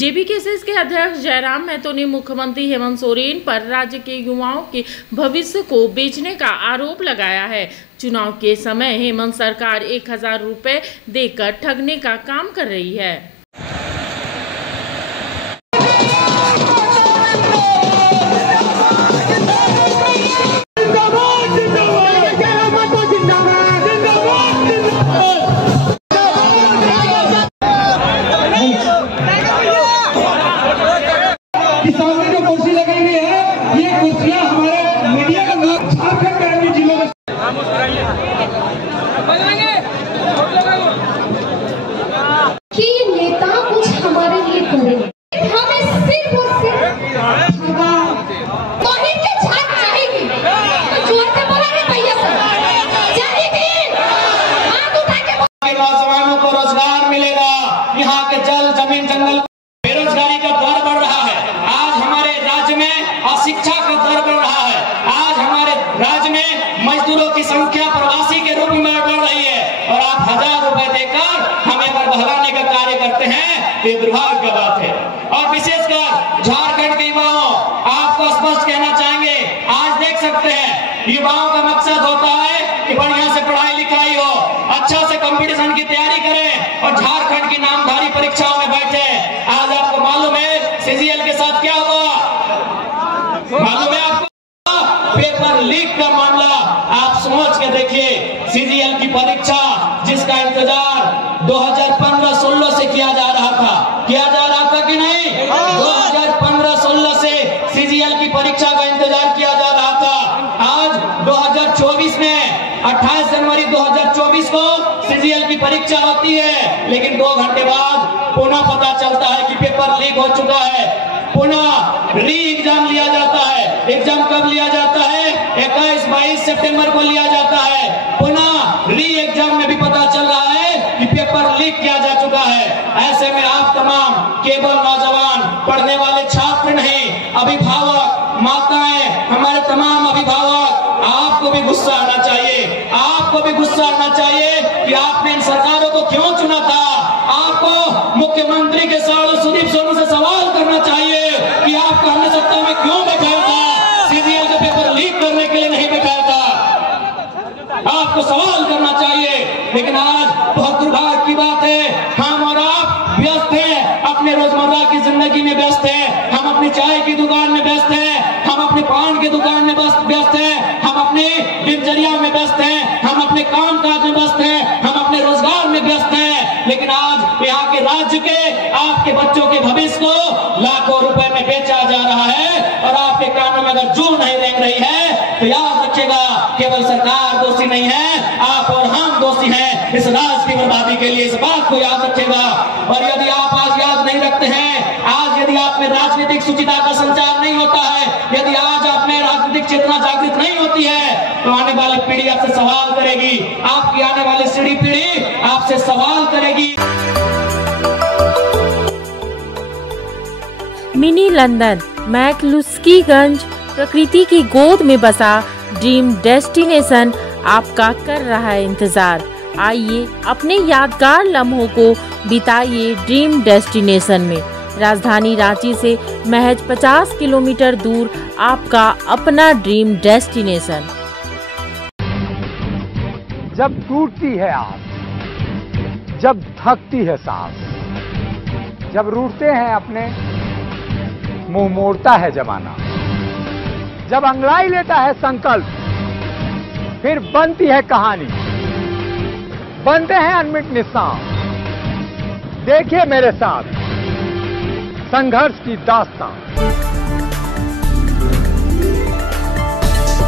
जेबीकेएस के अध्यक्ष जयराम महतो ने मुख्यमंत्री हेमंत सोरेन पर राज्य के युवाओं के भविष्य को बेचने का आरोप लगाया है। चुनाव के समय हेमंत सरकार 1000 रुपए देकर ठगने का काम कर रही है। सामने जो कुर्सी लगी हुई है, ये कुर्सियां हमारे मीडिया का झारखंड के अन्य जिलों में कि नेता कुछ हमारे लिए करे, हमें सिर्फ और सिर्फ वही के झाड़ चाहेगी। तो जोर से बोला नहीं भैया सब चाहेगी। हाथ उठा के नौजवानों को रोजगार मिलेगा। यहाँ के जल जमीन जंगल बेरोजगारी का दर बढ़ रहा है। आज हमारे राज्य में अशिक्षा का दर बढ़ रहा है। आज हमारे राज्य में मजदूरों की संख्या प्रवासी के रूप में बढ़ रही है और आप 1000 रुपए देकर हमें अगर बहलाने का कार्य करते हैं, ये दुर्भाग्य की बात है। और विशेषकर झारखंड के युवाओं, आपको स्पष्ट कहना चाहेंगे, आज देख सकते हैं युवाओं का मकसद होता है कि बढ़िया से पढ़ाई लिखाई हो, अच्छा से कंपटीशन की तैयारी करें और झारखंड की नामधारी परीक्षाओं में बैठे। आज आपको मालूम है सीजीएल के साथ क्या हुआ? मालूम है आपको? पेपर लीक का मामला। आप सोच के देखिए, सीजीएल की परीक्षा जिसका इंतजार 2015-16 से किया जा रहा था कि नहीं? 2015-16 से सीजीएल की परीक्षा का इंतजार किया जा रहा था। आज 2024 में 28 जनवरी 2024 को सीजीएल की परीक्षा होती है, लेकिन 2 घंटे बाद पुनः पता चलता है कि पेपर लीक हो चुका है। पुनः री एग्जाम लिया जाता है। एग्जाम कब लिया जाता है? 21-22 सितंबर को लिया जाता है। पुनः री एग्जाम में भी पता चल रहा है कि पेपर लीक किया जा चुका है। ऐसे में आप तमाम केवल नौजवान पढ़ने वाले छात्र नहीं, अभिभावक, माताएं, हमारे तमाम अभिभावक, आपको भी गुस्सा आना चाहिए। आपको भी गुस्सा आना चाहिए कि आपने इन सरकारों को क्यों चुना था। आपको मुख्यमंत्री के साथ सुदीप सोनू से सवाल करना चाहिए कि आपको हमने सत्ता में क्यों बैठाया था? सीजीएल का पेपर लीक करने के लिए नहीं बैठाया था। आपको सवाल करना चाहिए। लेकिन आज बहुत दुर्भाग्य की बात है, हम और आप व्यस्त हैं, अपने रोजमर्रा की जिंदगी में व्यस्त हैं। हम अपनी चाय की दुकान में व्यस्त हैं, हम अपने पान की दुकान में व्यस्त हैं, हम अपने दिनचर्या में व्यस्त हैं, हम अपने काम काज में व्यस्त हैं, हम अपने रोजगार में व्यस्त हैं। लेकिन आज यहाँ के राज्य के आपके बच्चों के भविष्य को लाखों रुपए में बेचा जा रहा है और आपके कानों में अगर जू नहीं रेंग रही है तो याद रखिएगा, केवल सरकार दोषी नहीं है, आप और हम दोषी हैं इस राज्य की बर्बादी के लिए। इस बात को याद रखिएगा। और यदि आप आज याद नहीं रखते हैं, आज यदि आप में राजनीतिक सुचिता का संचार नहीं होता है, यदि आज आप में राजनीतिक चेतना जागृत नहीं होती है, तो आने वाली पीढ़ी आपसे सवाल करेगी। आपकी आने वाली पीढ़ी आपसे सवाल करेगी। मिनी लंदन मैक्लुस्कीगंज प्रकृति की गोद में बसा ड्रीम डेस्टिनेशन आपका कर रहा है इंतजार। आइए अपने यादगार लम्हों को बिताइए ड्रीम डेस्टिनेशन में। राजधानी रांची से महज 50 किलोमीटर दूर आपका अपना ड्रीम डेस्टिनेशन। जब टूटती है आस, जब थकती है सांस, जब रूठते हैं अपने, मुंह मोड़ता है जमाना, जब अंगड़ाई लेता है संकल्प, फिर बनती है कहानी, बनते हैं अनमिट निशान। देखिए मेरे साथ संघर्ष की दास्तां।